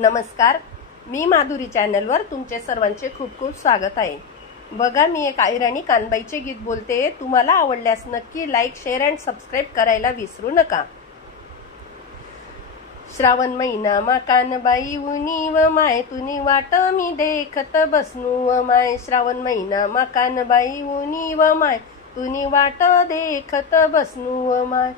नमस्कार, मी माधुरी चॅनलवर तुमचे सर्वांचे खूप खूप स्वागत आहे। बघा, मी एक आयराणी कानबाईचे गीत बोलते। तुम्हाला आवडल्यास नक्की लाईक, शेअर अँड सबस्क्राइब करायला विसरू नका। श्रावण महिना मा कानबाई उनी व माय तुनी वाट मी देखत बसनू व माय। श्रावण महिना मा कानबाई उनी व माय तुनी वाट देखत बसनू व माय।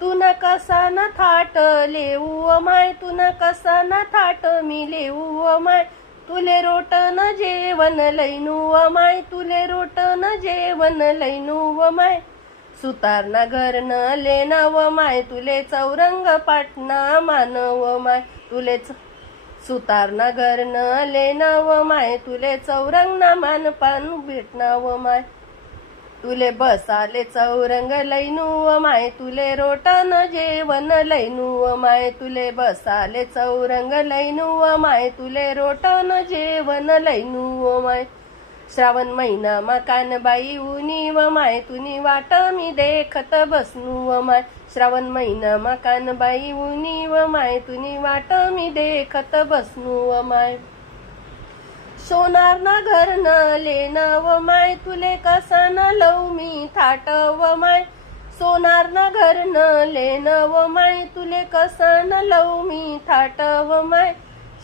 तुन कसा न थाट लेऊ व माय, तुन कसा न थाट मी लेऊ व माय। तुले रोटन जेवण लैनू व माय, तुले रोटन जेवण लैनू व माय। सुतारना घरन लेन व माय, तुले चौरंग पाटना मान व माय। तुले सुतारना घरन लेन व माय, तुले चौरंग ना मान पान भेटना व माय। तुले बसाले चौरंग लैनू व माय, तुले रोटन जेवण लैनू व माय। तुले बसाले चौरंग लैनू व माय, तुले रोटन जेवण लैनू व माय। श्रावण महिना मा कानबाई उनी व माय तुनी वाट मी देखत बसनू व माय। श्रावण महिना मा कानबाई उनी व माय तुनी वाट मी देखत बसनू व माय। सोनार ना घर न लेन व माय, तुले कसा न लव मी थाट व माय। सोनार ना घर न लेन व माय, तुले कसा न लव मी थाट व माय।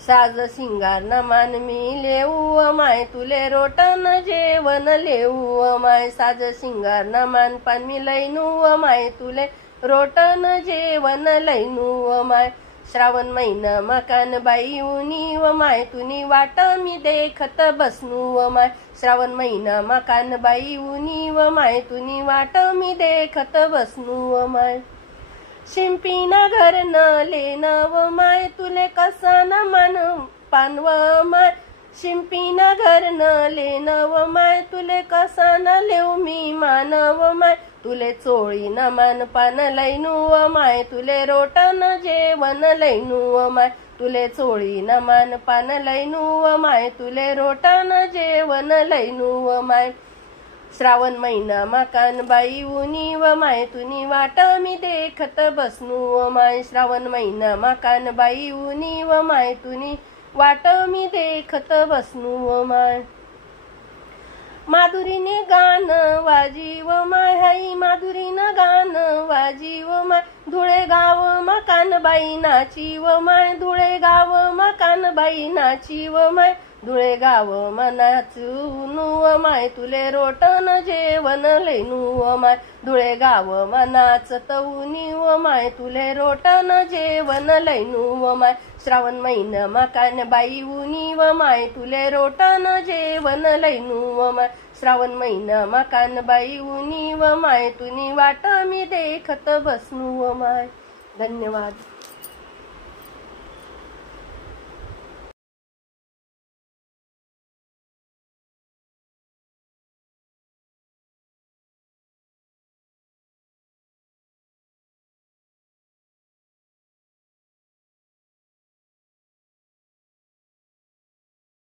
साज सिंगार न मान मी लेऊ व माय, तुले रोटन जेवण लेऊ व माय। साज सिंगार न मान पान मी लैनू व माय, तुले रोटन जेवण लैनू व माय। श्रावण महिना मा कानबाई उनी व माय तुनी वाट मी देखत बसनू व माय। श्रावण महिना मा कानबाई उनी व माय तुनी वाट मी देखत बसनू व माय। शिंपीना घर न लेन व माय, तुले कसा न मन पान व माय। शिंपीना घर न लेन व माय, तुले कसा न लेऊ मी मान व माय। तुले चोळी न मान पान लैनू व माय, तुले रोटन जेवण लैनू व माय। तुले चोळी न मान पान लैनू व माय, तुले रोटन जेवण लैनू व माय। श्रावण महिना मा कानबाई उनी व माय तुनी वाट मी देखत बसनू व माय। श्रावण महिना मा कानबाई उनी व माय तुनी वाट मी देखत बसनू व माय। माधुरीने गान वाजी व माय, हाई माधुरीनं गान वाजी व माय। धुळे गाव मा कानबाई नाची व माय, धुळे गाव मा कानबाई नाची व माय। धुळे गाव मा नाचून व माय, तुले रोटन जेवण लैनू व माय। धुळे गाव मा नाचत उनी व माय, तुले रोटन जेवण लैनू व माय। श्रावण महिना मा कानबाई उनी व माय, तुले रोटन जेवण लैनू व माय। श्रावण महिना मा कानबाई उनी व माय तुनी वाट मी देखत बसनू व माय। धन्यवाद।